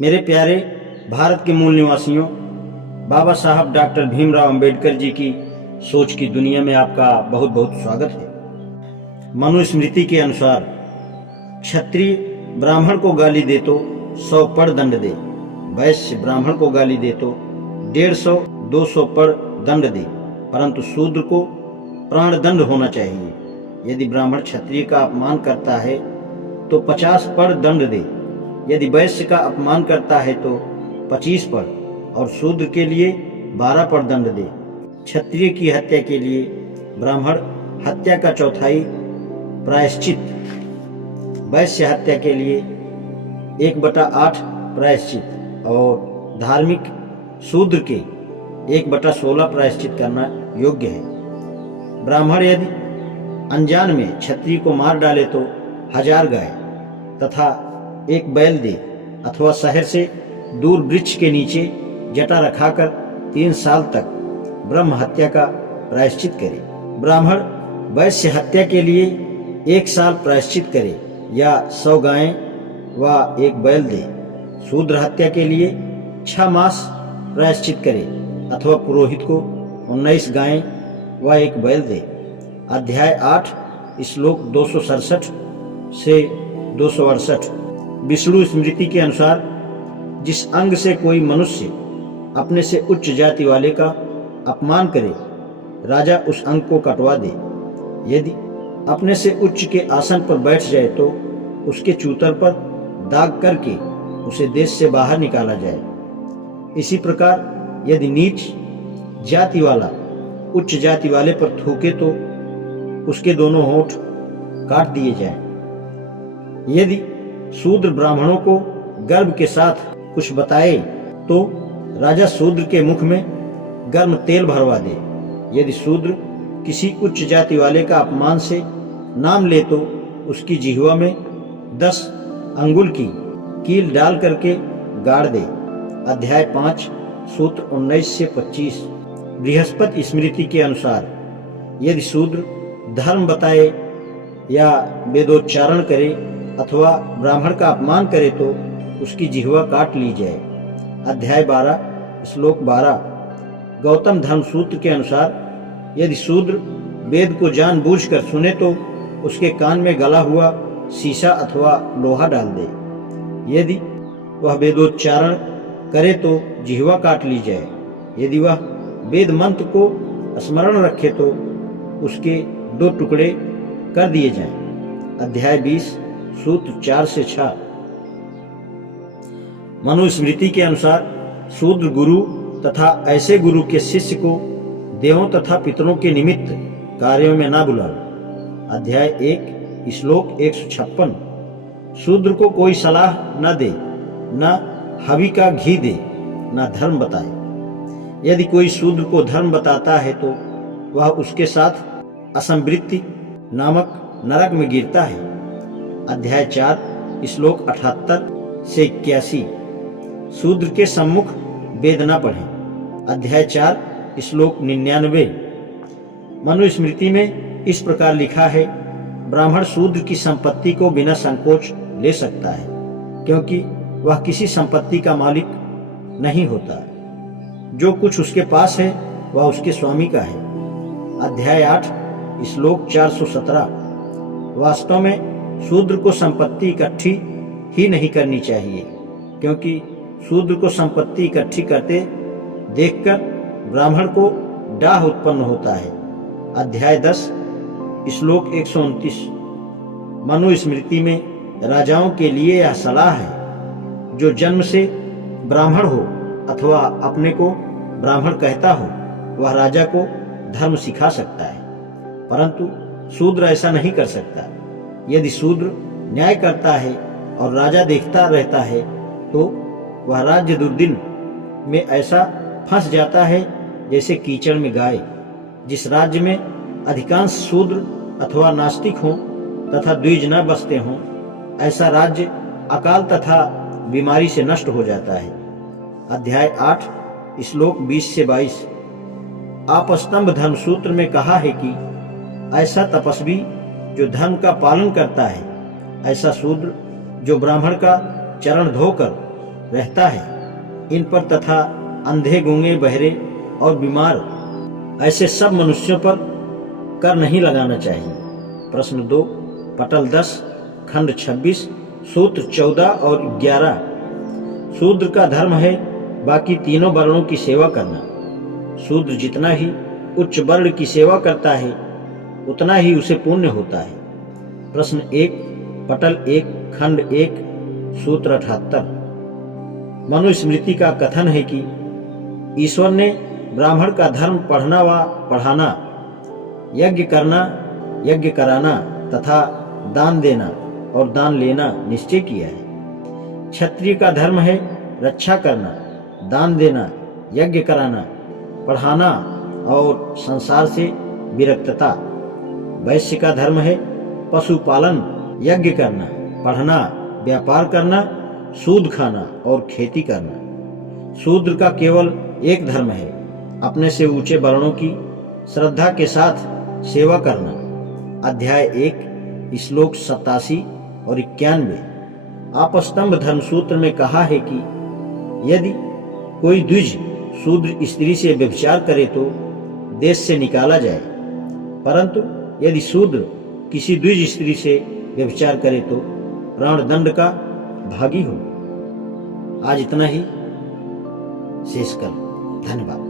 मेरे प्यारे भारत के मूल निवासियों, बाबा साहब डॉक्टर भीमराव अंबेडकर जी की सोच की दुनिया में आपका बहुत बहुत स्वागत है। मनुस्मृति के अनुसार क्षत्रिय ब्राह्मण को गाली दे तो 100 पड़ दंड दे, वैश्य ब्राह्मण को गाली दे तो 150-200 पड़ दंड दे, परंतु शूद्र को प्राण दंड होना चाहिए। यदि ब्राह्मण क्षत्रिय का अपमान करता है तो 50 पड़ दंड दे, यदि वैश्य का अपमान करता है तो 25 पड़ और शूद्र के लिए 12 पड़ दंड दे। क्षत्रिय की हत्या के लिए ब्राह्मण हत्या का चौथाई प्रायश्चित, वैश्य हत्या के लिए 1/8 प्रायश्चित और धार्मिक शूद्र के 1/16 प्रायश्चित करना योग्य है। ब्राह्मण यदि अनजान में क्षत्रिय को मार डाले तो 1000 गाय तथा 1 बैल दे, अथवा शहर से दूर वृक्ष के नीचे जटा रखाकर 3 साल तक ब्रह्म हत्या का प्रायश्चित करे। ब्राह्मण वैश्य हत्या के लिए 1 साल प्रायश्चित करे या 100 गायें व 1 बैल दे। शूद्र हत्या के लिए 6 मास प्रायश्चित करे अथवा पुरोहित को 19 गायें व 1 बैल दे। अध्याय 8 श्लोक 267 से 268। विष्णु स्मृति के अनुसार जिस अंग से कोई मनुष्य अपने से उच्च जाति वाले का अपमान करे, राजा उस अंग को कटवा दे। यदि अपने से उच्च के आसन पर बैठ जाए तो उसके चूतर पर दाग करके उसे देश से बाहर निकाला जाए। इसी प्रकार यदि नीच जाति वाला उच्च जाति वाले पर थूके तो उसके दोनों होंठ काट दिए जाएं। यदि शूद्र ब्राह्मणों को गर्व के साथ कुछ बताए तो राजा शूद्र के मुख में गर्म तेल भरवा दे। यदि शूद्र किसी उच्च जाति वाले का अपमान से नाम ले तो उसकी जिह्वा में 10 अंगुल की कील डाल करके गाड़ दे। अध्याय 5 सूत्र 19 से 25। बृहस्पति स्मृति के अनुसार यदि शूद्र धर्म बताए या वेदोच्चारण करे अथवा ब्राह्मण का अपमान करे तो उसकी जिह्वा काट ली जाए। अध्याय 12 श्लोक 12। गौतम धर्म सूत्र के अनुसार यदि शूद्र वेद को जानबूझकर सुने तो उसके कान में गला हुआ शीशा अथवा लोहा डाल दे। यदि वह वेदोच्चारण करे तो जिह्वा काट ली जाए। यदि वह वेद मंत्र को स्मरण रखे तो उसके 2 टुकड़े कर दिए जाएं। अध्याय 20 सूत्र 4 से 6। मनुस्मृति के अनुसार शूद्र गुरु तथा ऐसे गुरु के शिष्य को देवों तथा पितरों के निमित्त कार्यों में ना बुलावे। अध्याय 1 श्लोक 156। शूद्र को कोई सलाह न दे, न हवि का घी दे, न धर्म बताए। यदि कोई शूद्र को धर्म बताता है तो वह उसके साथ असंवृत्ति नामक नरक में गिरता है। अध्याय 4 श्लोक 78 से 81। शूद्र के सम्मुख वेद न पढ़ें। अध्याय 4 श्लोक 99। मनुस्मृति में इस प्रकार लिखा है, ब्राह्मण शूद्र की संपत्ति को बिना संकोच ले सकता है, क्योंकि वह किसी संपत्ति का मालिक नहीं होता। जो कुछ उसके पास है वह उसके स्वामी का है। अध्याय 8 श्लोक 417। वास्तव में शूद्र को संपत्ति इकट्ठी ही नहीं करनी चाहिए, क्योंकि शूद्र को संपत्ति इकट्ठी करते देखकर ब्राह्मण को डाह उत्पन्न होता है। अध्याय 10 श्लोक 129। मनुस्मृति में राजाओं के लिए यह सलाह है, जो जन्म से ब्राह्मण हो अथवा अपने को ब्राह्मण कहता हो वह राजा को धर्म सिखा सकता है, परंतु शूद्र ऐसा नहीं कर सकता। यदि शूद्र न्याय करता है और राजा देखता रहता है तो वह राज्य दुर्दिन में ऐसा फंस जाता है जैसे कीचड़ में गाय। जिस राज्य में अधिकांश शूद्र अथवा नास्तिक हों तथा द्विज न बसते हों, ऐसा राज्य अकाल तथा बीमारी से नष्ट हो जाता है। अध्याय 8 श्लोक 20 से 22। आपस्तंभ धर्म सूत्र में कहा है कि ऐसा तपस्वी जो धर्म का पालन करता है, ऐसा शूद्र जो ब्राह्मण का चरण धोकर रहता है, इन पर तथा अंधे, गूंगे, बहरे और बीमार ऐसे सब मनुष्यों पर कर नहीं लगाना चाहिए। प्रश्न 2, पटल 10, खंड 26, सूत्र 14 और 11। शूद्र का धर्म है बाकी तीनों वर्णों की सेवा करना। शूद्र जितना ही उच्च वर्ण की सेवा करता है उतना ही उसे पुण्य होता है। प्रश्न 1, पटल 1, खंड 1, सूत्र 78। मनुस्मृति का कथन है कि ईश्वर ने ब्राह्मण का धर्म पढ़ना व पढ़ाना, यज्ञ करना, यज्ञ कराना तथा दान देना और दान लेना निश्चय किया है। क्षत्रिय का धर्म है रक्षा करना, दान देना, यज्ञ कराना, पढ़ाना और संसार से विरक्तता। वैश्य का धर्म है पशुपालन, यज्ञ करना, पढ़ना, व्यापार करना, सूद खाना और खेती करना। शूद्र का केवल एक धर्म है, अपने से ऊंचे वर्णों की श्रद्धा के साथ सेवा करना। अध्याय 1, श्लोक 87 और 91। आपस्तंभ धर्मसूत्र में कहा है कि यदि कोई द्विज शूद्र स्त्री से व्यभिचार करे तो देश से निकाला जाए, परंतु यदि शूद्र किसी द्विज स्त्री से व्यभिचार करे तो प्राणदंड का भागी हो। आज इतना ही, शेष कल। धन्यवाद।